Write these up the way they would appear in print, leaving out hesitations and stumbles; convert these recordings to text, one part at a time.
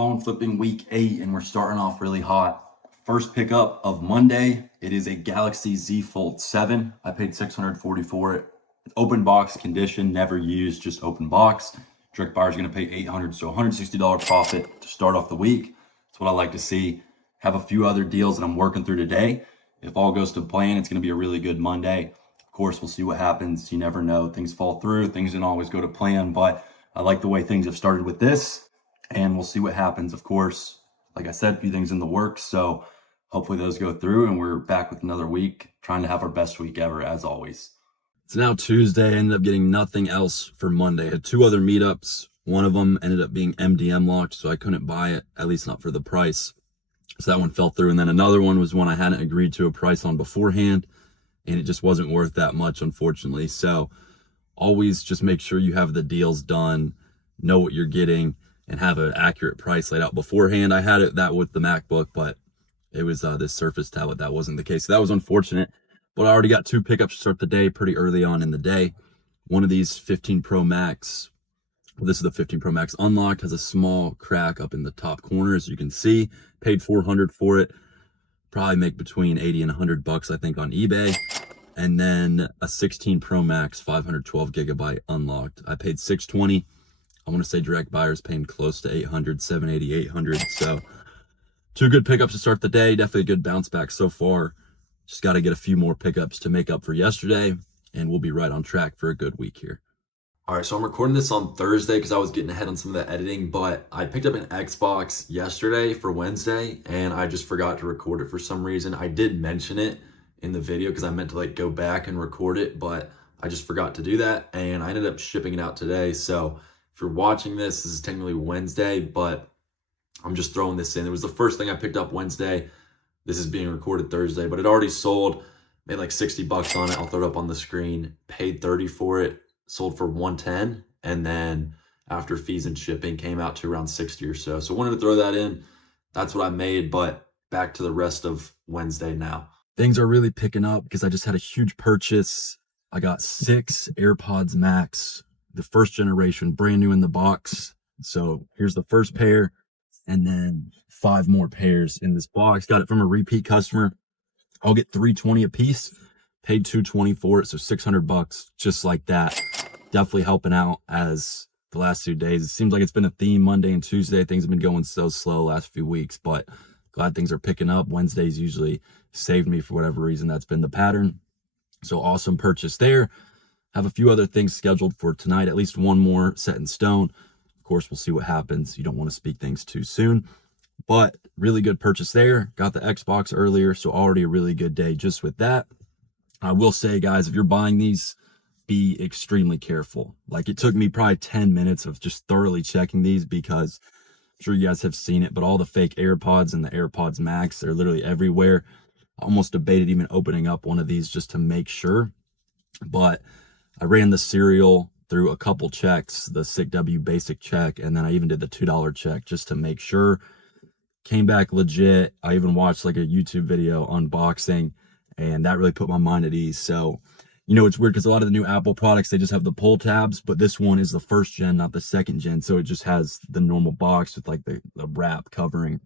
Phone flipping week 8, and we're starting off really hot. First pickup of Monday, it is a Galaxy Z Fold 7. I paid $640 for it. Open box condition, never used, just open box. Direct buyer's gonna pay $800, so $160 profit to start off the week. That's what I like to see. Have a few other deals that I'm working through today. If all goes to plan, it's gonna be a really good Monday. Of course, we'll see what happens. You never know, things fall through, things didn't always go to plan, but I like the way things have started with this, and we'll see what happens. Of course, like I said, a few things in the works, so hopefully those go through and we're back with another week, trying to have our best week ever, as always. It's now Tuesday. I ended up getting nothing else for Monday. I had 2 other meetups. One of them ended up being MDM locked, so I couldn't buy it, at least not for the price. So that one fell through. And then another one was one I hadn't agreed to a price on beforehand, and it just wasn't worth that much, unfortunately. So always just make sure you have the deals done, know what you're getting, and have an accurate price laid out beforehand. I had that with the MacBook, but it was this Surface tablet that wasn't the case. So that was unfortunate, but I already got 2 pickups to start the day pretty early on in the day. One of these 15 Pro Max, well, this is the 15 Pro Max unlocked, has a small crack up in the top corner, as you can see. Paid $400 for it. Probably make between 80 and 100 bucks, I think, on eBay. And then a 16 Pro Max 512 gigabyte unlocked. I paid $620. I want to say direct buyers paying close to 800, 780, 800. So 2 good pickups to start the day. Definitely a good bounce back so far. Just got to get a few more pickups to make up for yesterday, and we'll be right on track for a good week here. All right, so I'm recording this on Thursday because I was getting ahead on some of the editing, but I picked up an Xbox yesterday for Wednesday, and I just forgot to record it for some reason. I did mention it in the video because I meant to go back and record it, but I just forgot to do that, and I ended up shipping it out today. So if you're watching this is technically Wednesday, but I'm just throwing this in. It was the first thing I picked up Wednesday. This is being recorded Thursday, but it already sold. Made like 60 bucks on it. I'll throw it up on the screen. Paid 30 for it. Sold for 110, and then after fees and shipping came out to around 60 or so. So wanted to throw that in. That's what I made, but back to the rest of Wednesday now. Things are really picking up because I just had a huge purchase. I got 6 AirPods Max, the first generation, brand new in the box. So here's the first pair, and then 5 more pairs in this box. Got it from a repeat customer. I'll get $320 a piece. Paid $220 for it, so 600 bucks, just like that. Definitely helping out as the last 2 days. It seems like it's been a theme Monday and Tuesday. Things have been going so slow last few weeks, but glad things are picking up. Wednesdays usually saved me for whatever reason. That's been the pattern. So awesome purchase there. Have a few other things scheduled for tonight, at least one more set in stone. Of course, we'll see what happens. You don't want to speak things too soon, but really good purchase there. Got the Xbox earlier, so already a really good day just with that. I will say, guys, if you're buying these, be extremely careful. Like, it took me probably 10 minutes of just thoroughly checking these because I'm sure you guys have seen it, but all the fake AirPods and the AirPods Max, they're literally everywhere. I almost debated even opening up one of these just to make sure, but I ran the serial through a couple checks, the SICW basic check, and then I even did the $2 check just to make sure. Came back legit. I even watched like a YouTube video unboxing, and that really put my mind at ease. So, you know, it's weird because a lot of the new Apple products, they just have the pull tabs, but this one is the first gen, not the second gen. So it just has the normal box with like the wrap covering.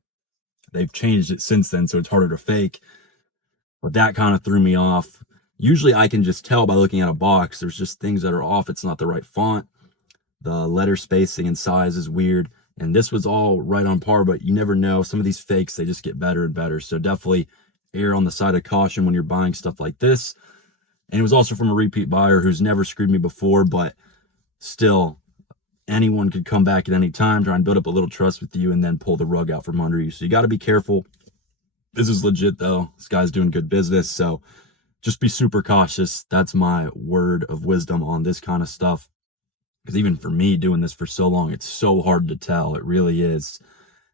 They've changed it since then, so it's harder to fake. But that kind of threw me off. Usually I can just tell by looking at a box. There's just things that are off. It's not the right font. The letter spacing and size is weird. And this was all right on par, but you never know. Some of these fakes, they just get better and better. So definitely err on the side of caution when you're buying stuff like this. And it was also from a repeat buyer who's never screwed me before, but still, anyone could come back at any time, try and build up a little trust with you, and then pull the rug out from under you. So you got to be careful. This is legit, though. This guy's doing good business, so just be super cautious. That's my word of wisdom on this kind of stuff. Because even for me doing this for so long, it's so hard to tell. It really is.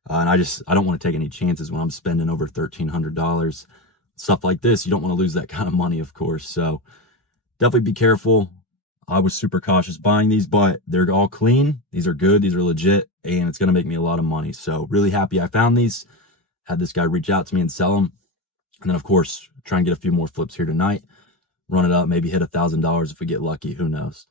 And I don't want to take any chances when I'm spending over $1,300. Stuff like this, you don't want to lose that kind of money, of course. So definitely be careful. I was super cautious buying these, but they're all clean. These are good. These are legit, and it's going to make me a lot of money. So really happy I found these. Had this guy reach out to me and sell them. And then, of course, try and get a few more flips here tonight. Run it up, maybe hit $1,000 if we get lucky. Who knows?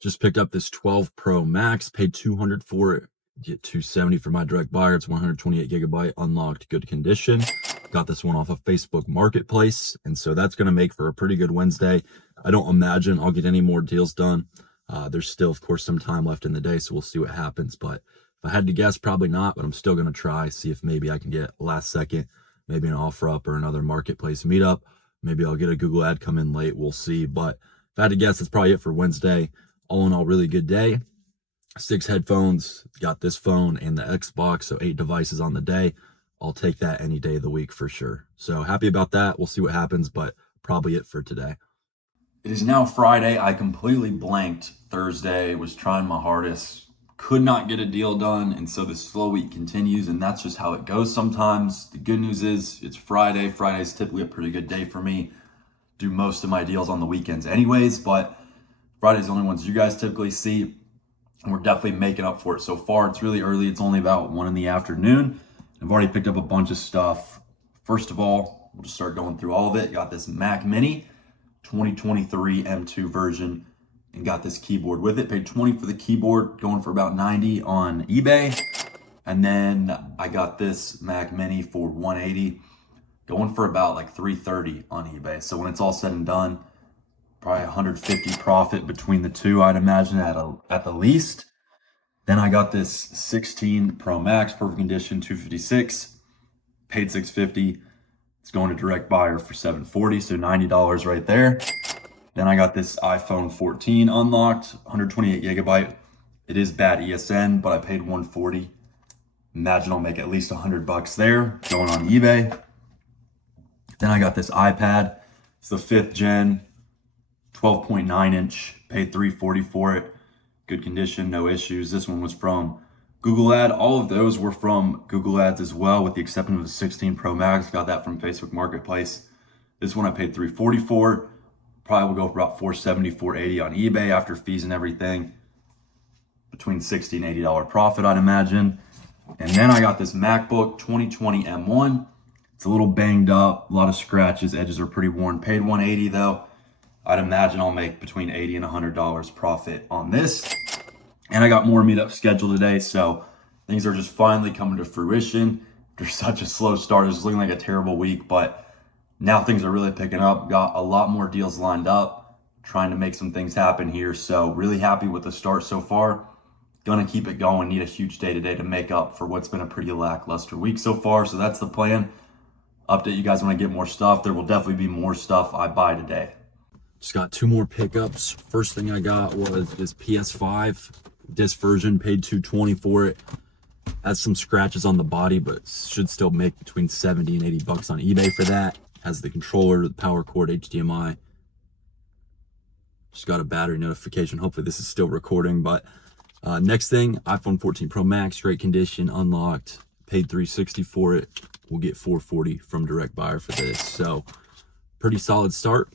Just picked up this 12 Pro Max, paid $200 for it. Get 270 for my direct buyer. It's 128 gigabyte, unlocked, good condition. Got this one off of Facebook Marketplace, and so that's going to make for a pretty good Wednesday. I don't imagine I'll get any more deals done. There's still, of course, some time left in the day, so we'll see what happens. But if I had to guess, probably not, but I'm still going to try, see if maybe I can get last second, maybe an offer up or another marketplace meetup. Maybe I'll get a Google ad come in late. We'll see. But if I had to guess, that's probably it for Wednesday. All in all, really good day. 6 headphones, got this phone and the Xbox, so 8 devices on the day. I'll take that any day of the week for sure. So happy about that. We'll see what happens, but probably it for today. It is now Friday. I completely blanked Thursday, was trying my hardest, could not get a deal done, and so the slow week continues, and that's just how it goes sometimes. The good news is it's Friday. Friday is typically a pretty good day for me. Do most of my deals on the weekends anyways, but Friday's the only ones you guys typically see. And we're definitely making up for it so far. It's really early. It's only about 1 in the afternoon. I've already picked up a bunch of stuff. First of all, we'll just start going through all of it. Got this Mac Mini 2023 M2 version and got this keyboard with it. Paid 20 for the keyboard, going for about 90 on eBay. And then I got this Mac Mini for 180, going for about like 330 on eBay. So when it's all said and done, probably 150 profit between the two, I'd imagine at the least. Then I got this 16 Pro Max, perfect condition, 256, paid 650. It's going to direct buyer for 740, so $90 right there. Then I got this iPhone 14 unlocked, 128 gigabyte. It is bad ESN, but I paid 140. Imagine I'll make at least $100 there, going on eBay. Then I got this iPad. It's the 5th gen, 12.9 inch, paid 340 for it. Good condition, no issues. This one was from Google Ad. All of those were from Google Ads as well, with the exception of the 16 Pro Max. Got that from Facebook Marketplace. This one I paid 340 for. Probably will go for about 470, 480 on eBay after fees and everything. Between $60 and $80 profit, I'd imagine. And then I got this MacBook 2020 M1. It's a little banged up, a lot of scratches, edges are pretty worn. Paid 180 though. I'd imagine I'll make between $80 and $100 profit on this. And I got more meetups scheduled today, so things are just finally coming to fruition. After such a slow start, it's looking like a terrible week, but now things are really picking up. Got a lot more deals lined up, trying to make some things happen here. So really happy with the start so far. Gonna keep it going. Need a huge day today to make up for what's been a pretty lackluster week so far. So that's the plan. Update you guys when I get more stuff. There will definitely be more stuff I buy today. Just got 2 more pickups. First thing I got was this PS5 disc version, paid $220 for it. Has some scratches on the body, but should still make between 70 and 80 bucks on eBay for that. Has the controller, the power cord, HDMI. Just got a battery notification. Hopefully this is still recording, but next thing, iPhone 14 Pro Max, great condition, unlocked, paid $360 for it. We'll get $440 from direct buyer for this. So pretty solid start.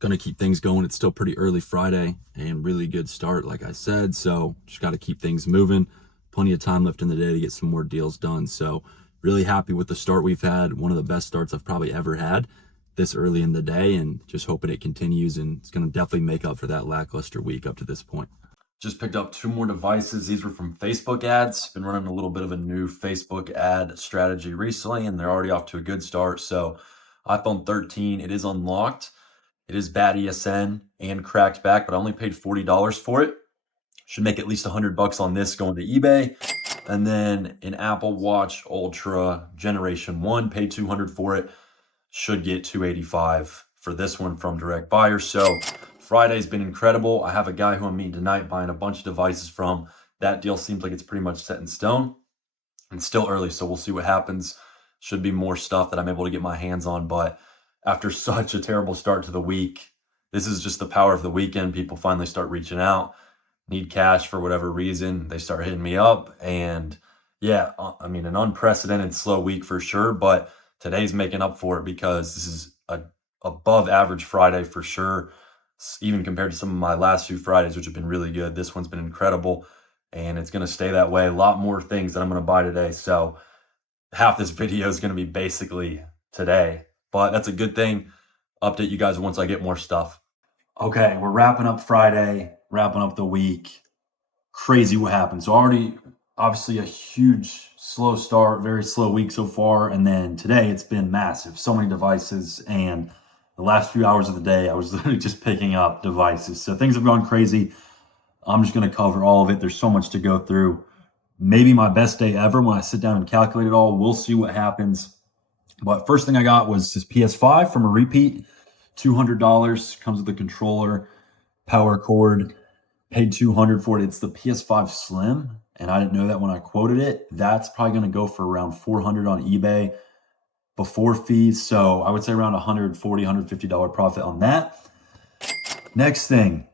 Gonna keep things going. It's still pretty early Friday and really good start, like I said. So just got to keep things moving. Plenty of time left in the day to get some more deals done. So really happy with the start we've had. One of the best starts I've probably ever had this early in the day, and just hoping it continues, and it's going to definitely make up for that lackluster week up to this point. Just picked up 2 more devices. These were from Facebook ads. Been running a little bit of a new Facebook ad strategy recently, and they're already off to a good start. So iPhone 13, it is unlocked. It is bad ESN and cracked back, but I only paid $40 for it. Should make at least $100 on this going to eBay. And then an Apple Watch Ultra Generation 1, paid $200 for it. Should get $285 for this one from direct buyer. So Friday's been incredible. I have a guy who I'm meeting tonight buying a bunch of devices from. That deal seems like it's pretty much set in stone. It's still early, so we'll see what happens. Should be more stuff that I'm able to get my hands on, but after such a terrible start to the week, this is just the power of the weekend. People finally start reaching out, need cash for whatever reason. They start hitting me up, and yeah, I mean, an unprecedented slow week for sure, but today's making up for it because this is a above average Friday for sure. Even compared to some of my last few Fridays, which have been really good. This one's been incredible, and it's going to stay that way. A lot more things that I'm going to buy today. So half this video is going to be basically today, but that's a good thing. Update you guys once I get more stuff. Okay, we're wrapping up Friday, wrapping up the week. Crazy what happened. So already obviously a huge slow start, very slow week so far. And then today it's been massive, so many devices. And the last few hours of the day, I was literally just picking up devices. So things have gone crazy. I'm just going to cover all of it. There's so much to go through. Maybe my best day ever when I sit down and calculate it all. We'll see what happens. But first thing I got was this PS5 from a repeat. $200, comes with a controller, power cord, paid $200 for it. It's the PS5 Slim, and I didn't know that when I quoted it. That's probably going to go for around $400 on eBay before fees. So I would say around $140, $150 profit on that. Next thing,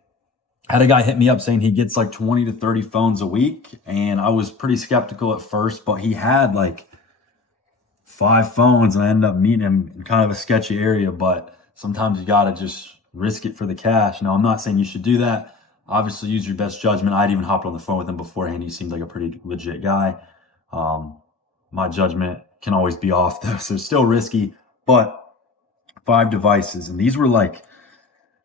had a guy hit me up saying he gets like 20 to 30 phones a week, and I was pretty skeptical at first, but he had like 5 phones, and I ended up meeting him in kind of a sketchy area. But sometimes you got to just risk it for the cash. Now, I'm not saying you should do that. Obviously, use your best judgment. I'd even hopped on the phone with him beforehand. He seems like a pretty legit guy. My judgment can always be off, though, so it's still risky. But 5 devices, and these were like,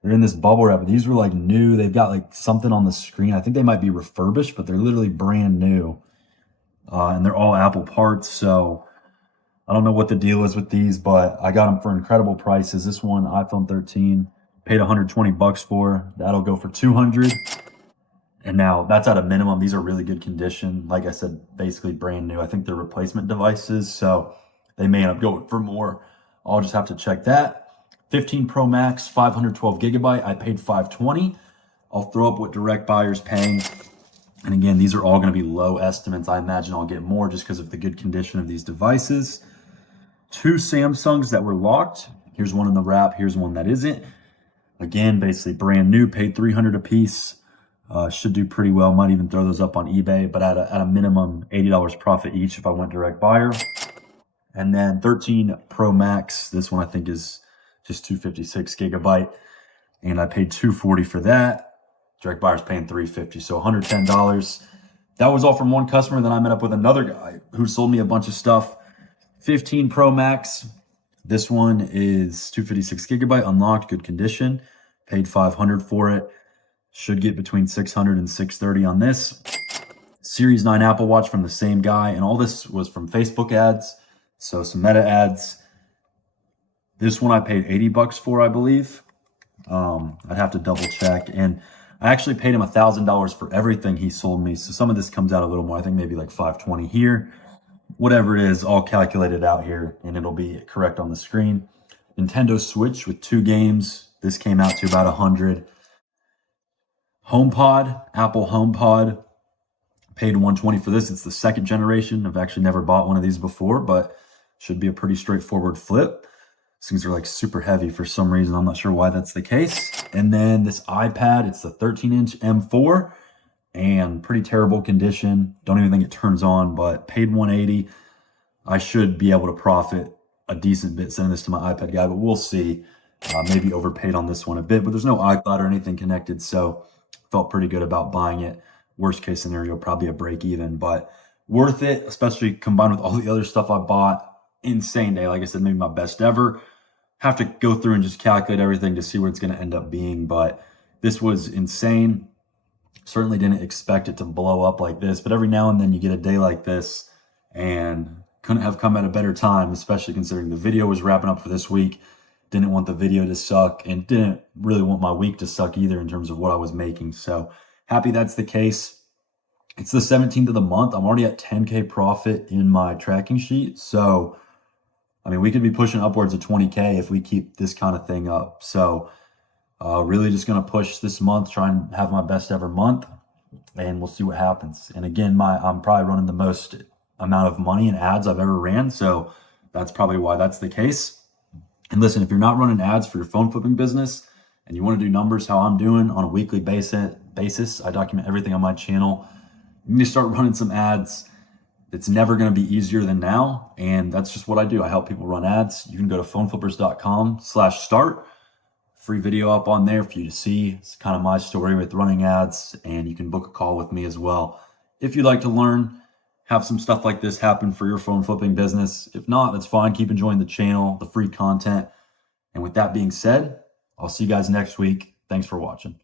they're in this bubble wrap, but these were like new. They've got like something on the screen. I think they might be refurbished, but they're literally brand new. And they're all Apple parts, so I don't know what the deal is with these, but I got them for incredible prices. This one, iPhone 13, paid $120 for. That'll go for $200. And now that's at a minimum. These are really good condition. Like I said, basically brand new. I think they're replacement devices, so they may end up going for more. I'll just have to check that. 15 Pro Max, 512 gigabyte. I paid $520. I'll throw up what direct buyer's paying. And again, these are all going to be low estimates. I imagine I'll get more just because of the good condition of these devices. 2 Samsungs that were locked. Here's one in the wrap. Here's one that isn't. Again, basically brand new. Paid $300 a piece. Should do pretty well. Might even throw those up on eBay, but at a minimum, $80 profit each if I went direct buyer. And then 13 Pro Max. This one I think is just 256 gigabyte. And I paid $240 for that. Direct buyer's paying $350, so $110. That was all from one customer. Then I met up with another guy who sold me a bunch of stuff. 15 Pro Max. This one is 256 gigabyte, unlocked, good condition. Paid $500 for it. Should get between $600 and $630 on this. Series 9 Apple Watch from the same guy, and all this was from Facebook ads, so some Meta ads. This one I paid $80 for, I believe. I'd have to double check, and I actually paid him $1,000 for everything he sold me, so some of this comes out a little more. I think maybe like $520 here. Whatever it is, I'll calculate it out here, and it'll be correct on the screen. Nintendo Switch with 2 games. This came out to about $100. HomePod, Apple HomePod, paid $120 for this. It's the 2nd generation. I've actually never bought one of these before, but should be a pretty straightforward flip. These things are like super heavy for some reason. I'm not sure why that's the case. And then this iPad, it's the 13-inch M4 and pretty terrible condition. Don't even think it turns on, but paid $180. I should be able to profit a decent bit sending this to my iPad guy, but we'll see. Maybe overpaid on this one a bit, but there's no iCloud or anything connected, so felt pretty good about buying it. Worst case scenario, probably a break even, but worth it, especially combined with all the other stuff I bought. Insane day. Like I said, maybe my best ever. Have to go through and just calculate everything to see where it's going to end up being, but this was insane. Certainly didn't expect it to blow up like this, but every now and then you get a day like this, and couldn't have come at a better time, especially considering the video was wrapping up for this week. Didn't want the video to suck, and didn't really want my week to suck either in terms of what I was making. So happy that's the case. It's the 17th of the month. I'm already at 10K profit in my tracking sheet. So, I mean, we could be pushing upwards of 20K if we keep this kind of thing up. So really just going to push this month, try and have my best ever month, and we'll see what happens. And again, I'm probably running the most amount of money in ads I've ever ran. So that's probably why that's the case. And listen, if you're not running ads for your phone flipping business and you want to do numbers how I'm doing on a weekly basis, I document everything on my channel. You need to start running some ads. It's never going to be easier than now. And that's just what I do. I help people run ads. You can go to phoneflippers.com/start. Free video up on there for you to see. It's kind of my story with running ads, and you can book a call with me as well. If you'd like to learn, have some stuff like this happen for your phone flipping business. If not, that's fine. Keep enjoying the channel, the free content. And with that being said, I'll see you guys next week. Thanks for watching.